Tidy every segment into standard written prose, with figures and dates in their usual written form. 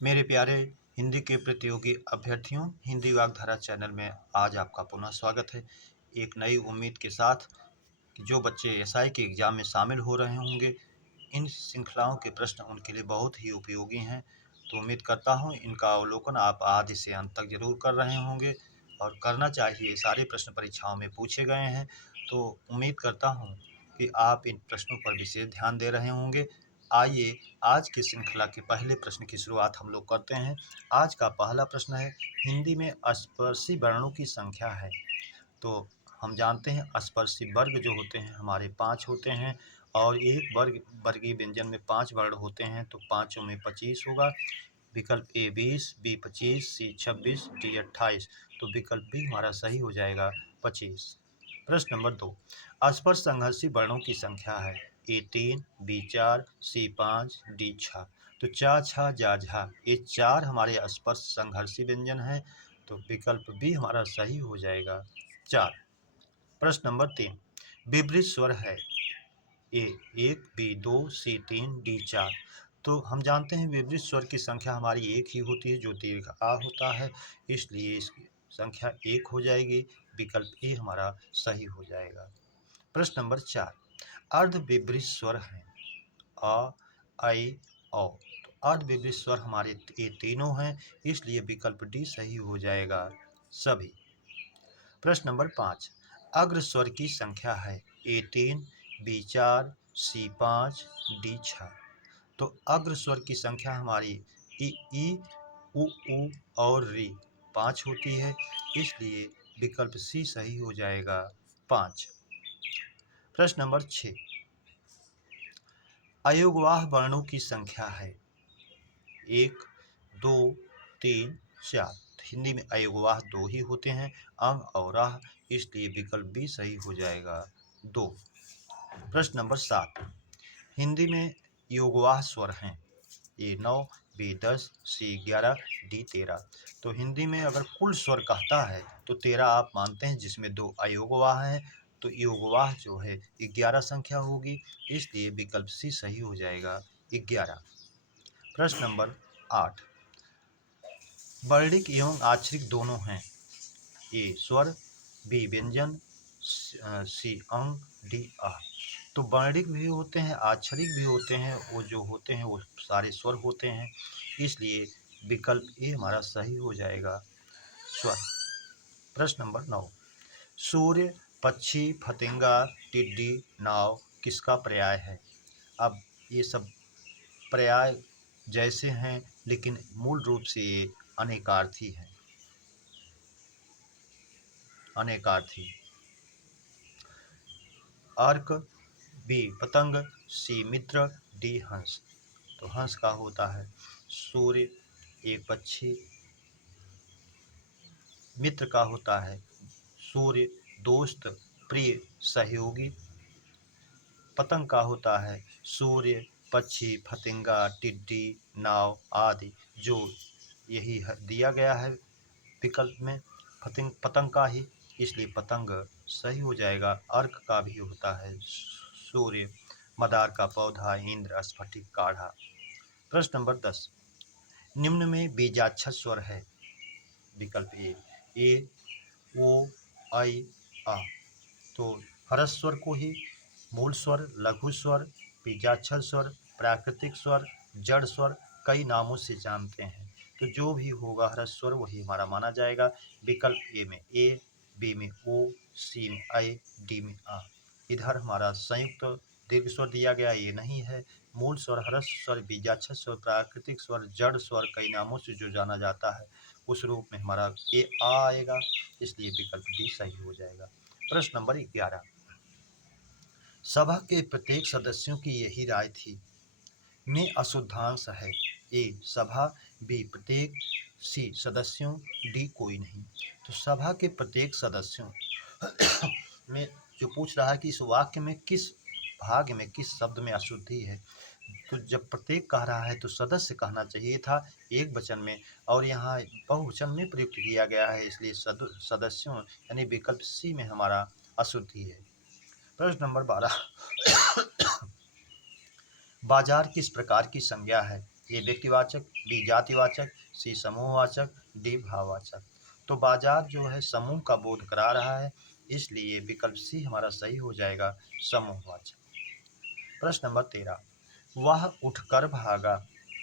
मेरे प्यारे हिंदी के प्रतियोगी अभ्यर्थियों, हिंदी वाग्धारा चैनल में आज आपका पुनः स्वागत है। एक नई उम्मीद के साथ कि जो बच्चे एसआई के एग्ज़ाम में शामिल हो रहे होंगे, इन श्रृंखलाओं के प्रश्न उनके लिए बहुत ही उपयोगी हैं। तो उम्मीद करता हूँ इनका अवलोकन आप आदि से अंत तक ज़रूर कर रहे होंगे और करना चाहिए। सारे प्रश्न परीक्षाओं में पूछे गए हैं, तो उम्मीद करता हूँ कि आप इन प्रश्नों पर विशेष ध्यान दे रहे होंगे। आइए आज की श्रृंखला के पहले प्रश्न की शुरुआत हम लोग करते हैं। आज का पहला प्रश्न है, हिंदी में स्पर्शी वर्णों की संख्या है। तो हम जानते हैं स्पर्शी वर्ग जो होते हैं हमारे 5 होते हैं और एक वर्गीय व्यंजन में 5 वर्ण होते हैं, तो पाँचों में 25 होगा। विकल्प ए 20, बी 25, सी 26, डी 28। तो विकल्प बी हमारा सही हो जाएगा 25। प्रश्न नंबर 2, स्पर्श संघर्षी वर्णों की संख्या है। ए 3, बी 4, सी 5, डी 6। तो चा छा जा झा ये 4 हमारे स्पर्श संघर्षी व्यंजन हैं, तो विकल्प बी हमारा सही हो जाएगा 4। प्रश्न नंबर 3, विपरीत स्वर है। ए 1, बी 2, सी 3, डी 4। तो हम जानते हैं विपरीत स्वर की संख्या हमारी एक ही होती है जो दीर्घ आ होता है, इसलिए इसकी संख्या 1 हो जाएगी। विकल्प ए हमारा सही हो जाएगा। प्रश्न नंबर 4, अर्ध विपरीत स्वर हैं। अ, आई, औ। तो अर्ध विपरीत स्वर हमारे ये तीनों हैं, इसलिए विकल्प डी सही हो जाएगा सभी। प्रश्न नंबर 5, अग्र स्वर की संख्या है। ए 3, बी 4, सी 5, डी 6। तो अग्र स्वर की संख्या हमारी ई, उ और री 5 होती है, इसलिए विकल्प सी सही हो जाएगा 5। प्रश्न नंबर 6, अयोगवाह वर्णों की संख्या है। 1, 2, 3, 4। हिंदी में अयोगवाह 2 ही होते हैं, अंग और आह, इसलिए विकल्प बी सही हो जाएगा 2। प्रश्न नंबर 7, हिंदी में योगवाह स्वर हैं। ए 9, बी 10, सी 11, डी 13। तो हिंदी में अगर कुल स्वर कहता है तो 13 आप मानते हैं, जिसमें 2 अयोगवाह हैं, तो योगवाह जो है 11 संख्या होगी, इसलिए विकल्प सी सही हो जाएगा 11। प्रश्न नंबर 8, वर्णिक एवं आक्षरिक दोनों हैं। ए स्वर, बी व्यंजन, सी अंग, डी आह। तो वर्णिक भी होते हैं, आक्षरिक भी होते हैं, वो जो होते हैं वो सारे स्वर होते हैं, इसलिए विकल्प ए हमारा सही हो जाएगा स्वर। प्रश्न नंबर 9, सूर्य, पक्षी, फतिंगा, टिड्डी, नाव किसका पर्याय है। अब ये सब पर्याय जैसे हैं, लेकिन मूल रूप से ये अनेकार्थी हैं। अनेकार्थी। अर्क, बी पतंग, सी मित्र, डी हंस। तो हंस का होता है सूर्य, एक पक्षी। मित्र का होता है सूर्य, दोस्त, प्रिय, सहयोगी। पतंग का होता है सूर्य, पक्षी, फतिंगा, टिड्डी, नाव आदि, जो यही दिया गया है विकल्प में पतंग का ही, इसलिए पतंग सही हो जाएगा। अर्क का भी होता है सूर्य, मदार का पौधा, इंद्र, स्फटिक, काढ़ा। प्रश्न नंबर 10, निम्न में बीजाक्षर स्वर है। विकल्प ए ओ, आई, आ। तो हरस स्वर को ही मूल स्वर, लघु स्वर, बीजाक्षर स्वर, प्राकृतिक स्वर, जड़ स्वर कई नामों से जानते हैं, तो जो भी होगा हरस स्वर वही हमारा माना जाएगा। विकल्प ए में ए, बी में ओ, सी में आई, डी में आ। इधर हमारा संयुक्त दीर्घ स्वर दिया गया, ये नहीं है। मूल स्वर, हरस स्वर, बीजाक्षर स्वर, प्राकृतिक स्वर, जड़ स्वर कई नामों से जो जाना जाता है, उस रूप में हमारा ए आ आएगा, इसलिए विकल्प डी सही हो जाएगा। प्रश्न नंबर 11, सभा के प्रत्येक सदस्यों की यही राय थी, में अशुद्धांश है। ए सभा, बी प्रत्येक, सी सदस्यों, डी कोई नहीं। तो सभा के प्रत्येक सदस्यों में जो पूछ रहा है कि इस वाक्य में किस भाग में, किस शब्द में अशुद्धि है, तो जब प्रत्येक कह रहा है तो सदस्य कहना चाहिए था एक वचन में, और यहाँ बहुवचन में प्रयुक्त किया गया है, इसलिए सदस्यों यानी विकल्प सी में हमारा अशुद्धि है। प्रश्न नंबर 12, बाजार किस प्रकार की संज्ञा है। ए व्यक्तिवाचक, बी जातिवाचक, सी समूहवाचक, डी भाववाचक। तो बाजार जो है समूह का बोध करा रहा है, इसलिए विकल्प सी हमारा सही हो जाएगा, समूहवाचक। प्रश्न नंबर 13, वह उठकर भागा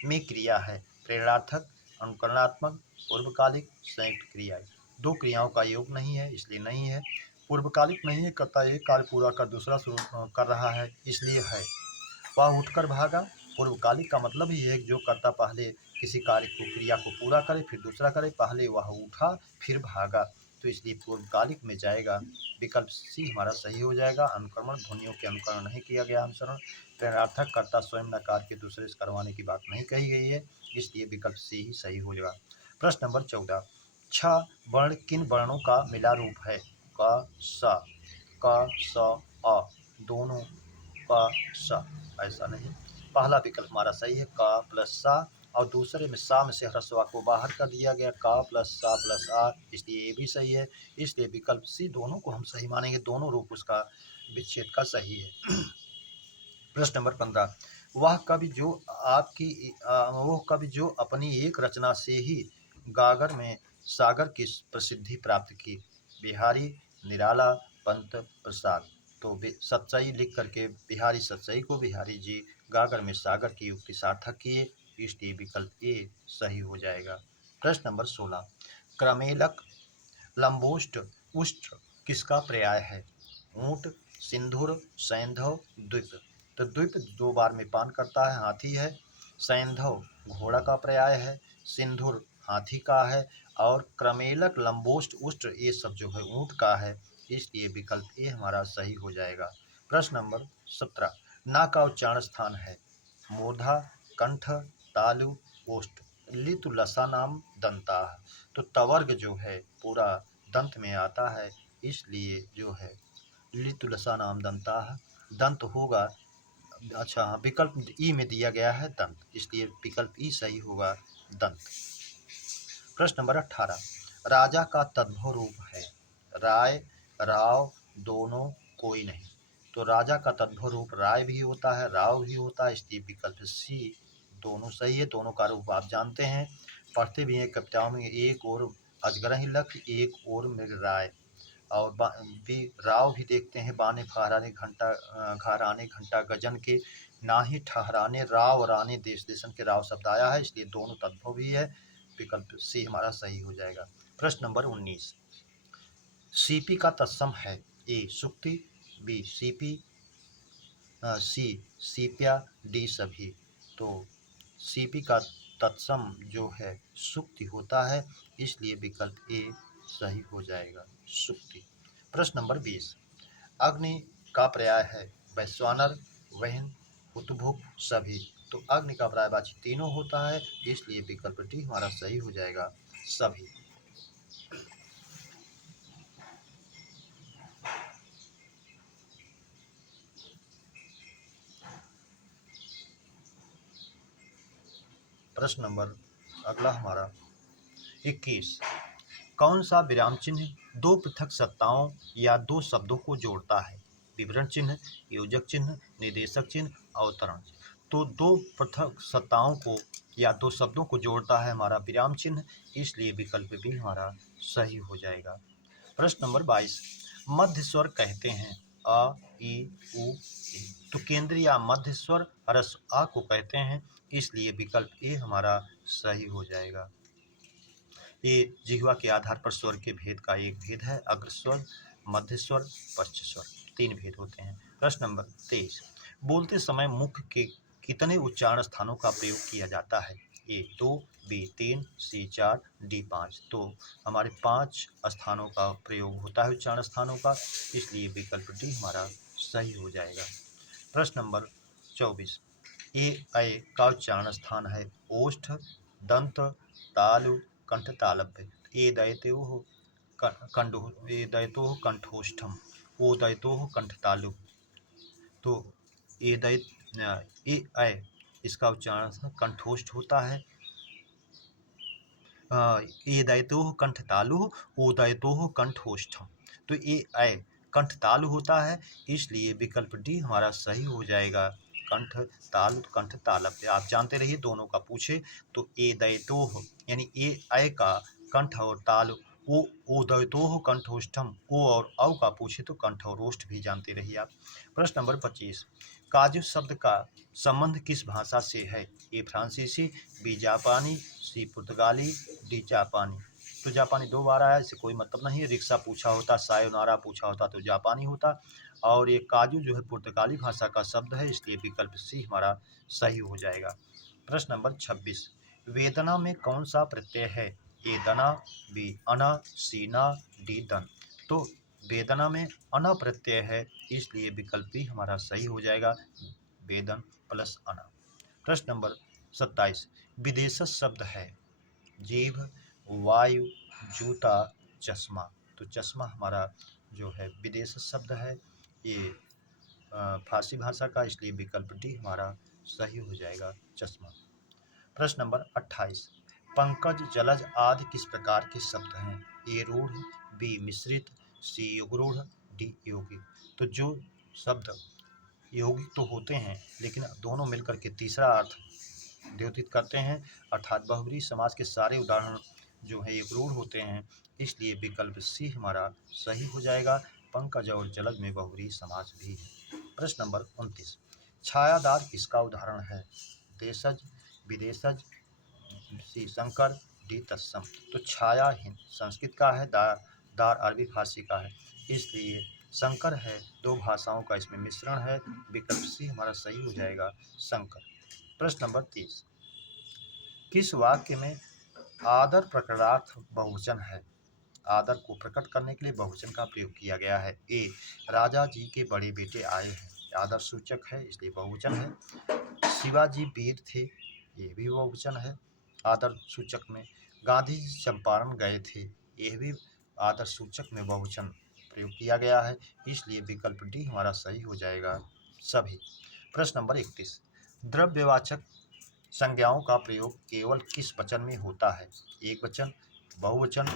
में क्रिया है प्रेरणार्थक, अनुकरणात्मक, पूर्वकालिक, संयुक्त क्रिया। दो क्रियाओं का योग नहीं है, इसलिए नहीं है। पूर्वकालिक नहीं है, कर्ता एक कार्य पूरा कर दूसरा शुरू कर रहा है, इसलिए है। वह उठकर भागा, पूर्वकालिक का मतलब ही है जो कर्ता पहले किसी कार्य को क्रिया को पूरा करे फिर दूसरा करे, पहले वह उठा फिर भागा, तो इसलिए पूर्वकालिक में जाएगा। विकल्प सी हमारा सही हो जाएगा। अनुकरण, ध्वनियों के अनुकरण नहीं किया गया अनुसरण। प्रेरणार्थक, कर्ता स्वयं न कार्य के दूसरे से करवाने की बात नहीं कही गई है, इसलिए विकल्प सी ही सही हो जाएगा। प्रश्न नंबर 14, छ वर्ण किन वर्णों का मिला रूप है? क स, क स अ, दोनों क स। ऐसा नहीं, पहला विकल्प हमारा सही है, क प्लस सा, और दूसरे में सा में से ह्रस्व आ को बाहर कर दिया गया, क प्लस सा प्लस आ, इसलिए ये भी सही है। इसलिए विकल्प सी दोनों को हम सही मानेंगे, दोनों रूप उसका विच्छेद का सही है। प्रश्न नंबर 15, वह कवि जो अपनी एक रचना से ही गागर में सागर की प्रसिद्धि प्राप्त की, बिहारी निराला, पंत प्रसाद। तो सच्चाई लिख करके बिहारी सच्चाई को बिहारी जी गागर में सागर की युक्ति सार्थक किए, इसलिए विकल्प ए सही हो जाएगा। प्रश्न नंबर 16, क्रमेलक, लंबोष्ट, उष्ट किसका पर्याय है? ऊंट, सिंधुर, सैंधव, द्वीप। तो द्वीप दो बार में पान करता है, हाथी है। सैंधव घोड़ा का पर्याय है। सिंधुर हाथी का है। और क्रमेलक, लंबोष्ट, उष्ट ये सब जो है ऊंट का है, इसलिए विकल्प ए हमारा सही हो जाएगा। प्रश्न नंबर 17, ना का उच्चारण स्थान है? मूर्धा, कंठ, तालु, ओष्ठ। लितु लसा नाम दंता। तो तवर्ग जो है पूरा दंत में आता है, इसलिए जो है लितु लसा नाम दंता, दंत होगा। अच्छा हाँ, विकल्प ई में दिया गया है दंत, इसलिए विकल्प ई सही होगा, दंत। प्रश्न नंबर 18, राजा का तद्भव रूप है? राय, राव, दोनों, कोई नहीं। तो राजा का तद्भव रूप राय भी होता है, राव भी होता है, इसलिए विकल्प सी दोनों सही है। दोनों का रूप आप जानते हैं, पढ़ते भी हैं कविताओं में, एक और अजगरहि लख, एक और मृग राय। और भी राव भी देखते हैं, बाने फहराने घंटा घराने घंटा गजन के, ना ही ठहराने राव राने देश देशन के राव शब्द आया है, इसलिए दोनों तद्भव भी है। विकल्प सी हमारा सही हो जाएगा। प्रश्न नंबर 19, सीपी का तत्सम है? ए सुक्ति, बी सीपी, सी सीप्या, डी सभी। तो सीपी का तत्सम जो है सुक्ति होता है, इसलिए विकल्प ए सही हो जाएगा, सुक्ति। प्रश्न नंबर 20, अग्नि का पर्याय है? वैश्वानर, वहन, हुतभुक, सभी। तो अग्नि का पर्यायवाची तीनों होता है, इसलिए विकल्प डी हमारा सही हो जाएगा, सभी। प्रश्न नंबर अगला हमारा 21, कौन सा विराम चिन्ह दो पृथक सत्ताओं या दो शब्दों को जोड़ता है? विवरण चिन्ह, योजक चिन्ह, निर्देशक चिन्ह, अवतरण। तो दो पृथक सत्ताओं को या दो शब्दों को जोड़ता है हमारा विराम चिन्ह, इसलिए विकल्प भी हमारा सही हो जाएगा। प्रश्न नंबर 22, मध्य स्वर कहते हैं? अ, ई, उ, ए। तो केंद्रीय या मध्य स्वर ह्रस्व आ को कहते हैं, इसलिए विकल्प ए हमारा सही हो जाएगा। ये जिह्वा के आधार पर स्वर के भेद का एक भेद है, अग्र स्वर, मध्य स्वर, पश्च स्वर, तीन भेद होते हैं। प्रश्न नंबर 23, बोलते समय मुख के कितने उच्चारण स्थानों का प्रयोग किया जाता है? ए 2, बी 3, सी 4, डी 5। तो हमारे 5 स्थानों का प्रयोग होता है उच्चारण स्थानों का, इसलिए विकल्प डी हमारा सही हो जाएगा। प्रश्न नंबर 24, ए ऐ का उच्चारण स्थान है? ओष्ठ, दंत, तालु, कंठ तालव्य। एदयतोः एदयतोः कंठोष्ठम, ओदयतोः कंठतालु। तो एदय ए ऐ इसका उच्चारण कंठोष्ठ होता है। एदयतोः कंठतालु, ओदयतोः कंठोष्ठम। तो ए ऐ कंठतालु होता है, इसलिए विकल्प डी हमारा सही हो जाएगा, उत्कंठ ताल उत्कंठ तालव्य। आप जानते रहिए दोनों का पूछे तो ए दैतोह यानी ए अय का कंठ और ताल ओ दैतोह कंठोष्ठम, ओ और औ का पूछे तो कंठ और ओष्ठ भी जानते रहिए आप। प्रश्न नंबर 25, काजू शब्द का संबंध किस भाषा से है? ए फ्रांसीसी, बी जापानी, सी पुर्तगाली, डी जापानी। तो जापानी 2 बार आया, इससे कोई मतलब नहीं है। रिक्शा पूछा होता, सायोनारा पूछा होता तो जापानी होता, और ये काजू जो है पुर्तगाली भाषा का शब्द है, इसलिए विकल्प सी हमारा सही हो जाएगा। प्रश्न नंबर 26, वेदना में कौन सा प्रत्यय है? ए दना, बी अना, सी ना, डी दन। तो वेदना में अना प्रत्यय है, इसलिए विकल्प भी हमारा सही हो जाएगा, वेदन प्लस अना। प्रश्न नंबर 27, विदेशज शब्द है जीभ, वायु, जूता, चश्मा। तो चश्मा हमारा जो है विदेशज शब्द है, ये फारसी भाषा का, इसलिए विकल्प डी हमारा सही हो जाएगा, चश्मा। प्रश्न नंबर 28, पंकज, जलज आदि किस प्रकार के शब्द हैं? ए रूढ़, बी मिश्रित, सी युगरूढ़, डी योगिक। तो जो शब्द यौगिक तो होते हैं, लेकिन दोनों मिलकर के तीसरा अर्थ द्योतित करते हैं, अर्थात बहुब्रीहि समास के सारे उदाहरण जो है युगरूढ़ होते हैं, इसलिए विकल्प सी हमारा सही हो जाएगा, पंकज और जलज में बहुब्रीहि समास भी है। प्रश्न नंबर 29, छायादार किसका उदाहरण है? देशज, विदेशज, सी संकर, डी तत्सम। तो छाया संस्कृत का है, दार अरबी फारसी का है, इसलिए संकर है, 2 भाषाओं का इसमें मिश्रण है, विकल्प सी हमारा सही हो जाएगा, संकर। प्रश्न नंबर 30, किस वाक्य में आदर प्रकरणार्थ बहुवचन है? आदर को प्रकट करने के लिए बहुवचन का प्रयोग किया गया है। ए राजा जी के बड़े बेटे आए हैं, आदर सूचक है, इसलिए बहुवचन है। शिवाजी वीर थे, ये भी बहुवचन है आदर सूचक में। गांधी जी चंपारण गए थे, यह भी आदर सूचक में बहुवचन प्रयोग किया गया है, इसलिए विकल्प डी हमारा सही हो जाएगा, सभी। प्रश्न नंबर 31, द्रव्यवाचक संज्ञाओं का प्रयोग केवल किस वचन में होता है? एक वचन, बहुवचन,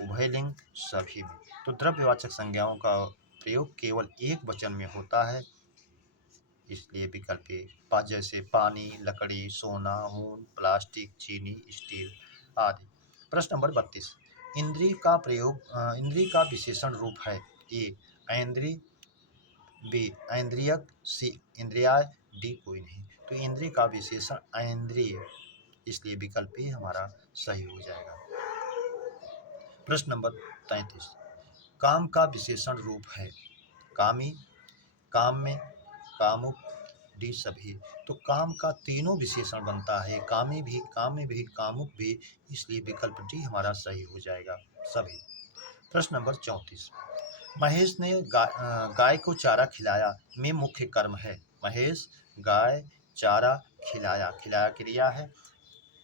उभयलिंग, सभी में। तो द्रव्यवाचक संज्ञाओं का प्रयोग केवल एक वचन में होता है, इसलिए विकल्प ए, जैसे पानी, लकड़ी, सोना, ऊन, प्लास्टिक, चीनी, स्टील आदि। प्रश्न नंबर 32, इंद्रिय का प्रयोग इंद्रिय का विशेषण रूप है? ए ऐन्द्रिय, बी ऐन्द्रियक, सी इंद्रियाय, डी कोई नहीं। तो इंद्रिय का विशेषण ऐन्द्रिय, इसलिए विकल्प ही हमारा सही हो जाएगा। प्रश्न नंबर 33, काम का विशेषण रूप है? कामी, काम में, कामुक, डी सभी। तो काम का तीनों विशेषण बनता है, कामी भी, काम में भी, कामुक भी, इसलिए विकल्प डी हमारा सही हो जाएगा, सभी। प्रश्न नंबर 34, महेश ने गाय को चारा खिलाया में मुख्य कर्म है? महेश गाय चारा खिलाया, खिलाया क्रिया है,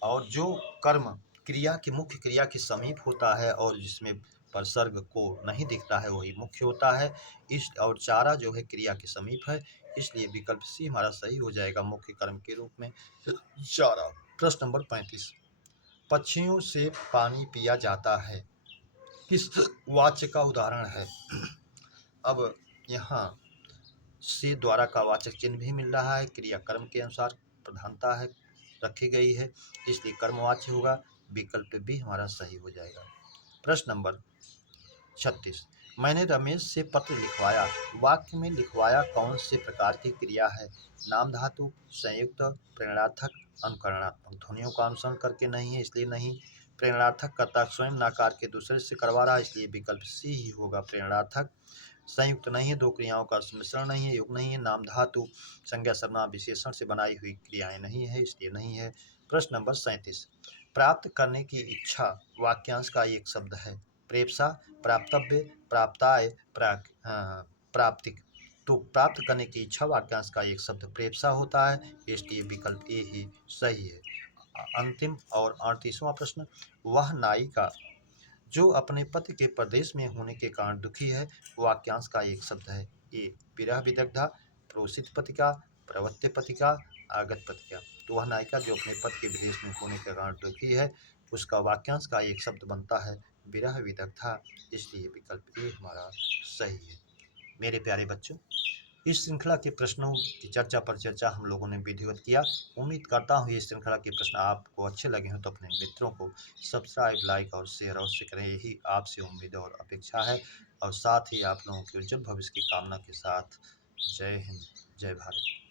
और जो कर्म क्रिया की मुख्य क्रिया के समीप होता है और जिसमें परसर्ग को नहीं दिखता है वही मुख्य होता है, इस और चारा जो है क्रिया के समीप है, इसलिए विकल्प सी हमारा सही हो जाएगा, मुख्य कर्म के रूप में चारा। प्रश्न नंबर 35, पक्षियों से पानी पिया जाता है, किस वाक्य का उदाहरण है? अब यहाँ से द्वारा का वाचक चिन्ह भी मिल रहा है, क्रिया कर्म के अनुसार प्रधानता है रखी गई है, इसलिए कर्मवाच्य होगा, विकल्प भी हमारा सही हो जाएगा। प्रश्न नंबर 36, मैंने रमेश से पत्र लिखवाया, वाक्य में लिखवाया कौन से प्रकार की क्रिया है? नाम धातु, संयुक्त, प्रेरणार्थक, अनुकरणात्मक। ध्वनियों का अनुसरण करके नहीं है, इसलिए नहीं। प्रेरणार्थक कर्ता स्वयं नाकार के दूसरे से करवा रहा है, इसलिए विकल्प सी ही होगा, प्रेरणार्थक। संयुक्त नहीं है, 2 क्रियाओं का मिश्रण नहीं है, योग नहीं है। नाम धातु, संज्ञा सर्वनाम विशेषण से बनाई हुई क्रियाएं नहीं है, इसलिए नहीं है। प्रश्न नंबर 37, प्राप्त करने की इच्छा वाक्यांश का एक शब्द है? प्रेप्सा, प्राप्तव्य, प्राप्ताय, प्राप्तिक। तो प्राप्त करने की इच्छा वाक्यांश का एक शब्द प्रेप्सा होता है, इसलिए विकल्प ए ही सही है। अंतिम और 38वां प्रश्न, वह नायिका जो अपने पति के प्रदेश में होने के कारण दुखी है, वाक्यांश का एक शब्द है? ए विरह विदग्धा, प्रोषित पतिका, प्रवत्य पतिका, आगत पतिका। तो वह नायिका जो अपने पति के विदेश में होने के कारण दुखी है, उसका वाक्यांश का एक शब्द बनता है विरह विदग्धा, इसलिए विकल्प ए हमारा सही है। मेरे प्यारे बच्चों, इस श्रृंखला के प्रश्नों की चर्चा पर चर्चा हम लोगों ने विधिवत किया। उम्मीद करता हूँ ये श्रृंखला के प्रश्न आपको अच्छे लगे हों, तो अपने मित्रों को सब्सक्राइब, लाइक और शेयर अवश्य करें। यही आपसे उम्मीद और अपेक्षा है, और साथ ही आप लोगों के उज्जवल भविष्य की कामना के साथ जय हिंद, जय भारत।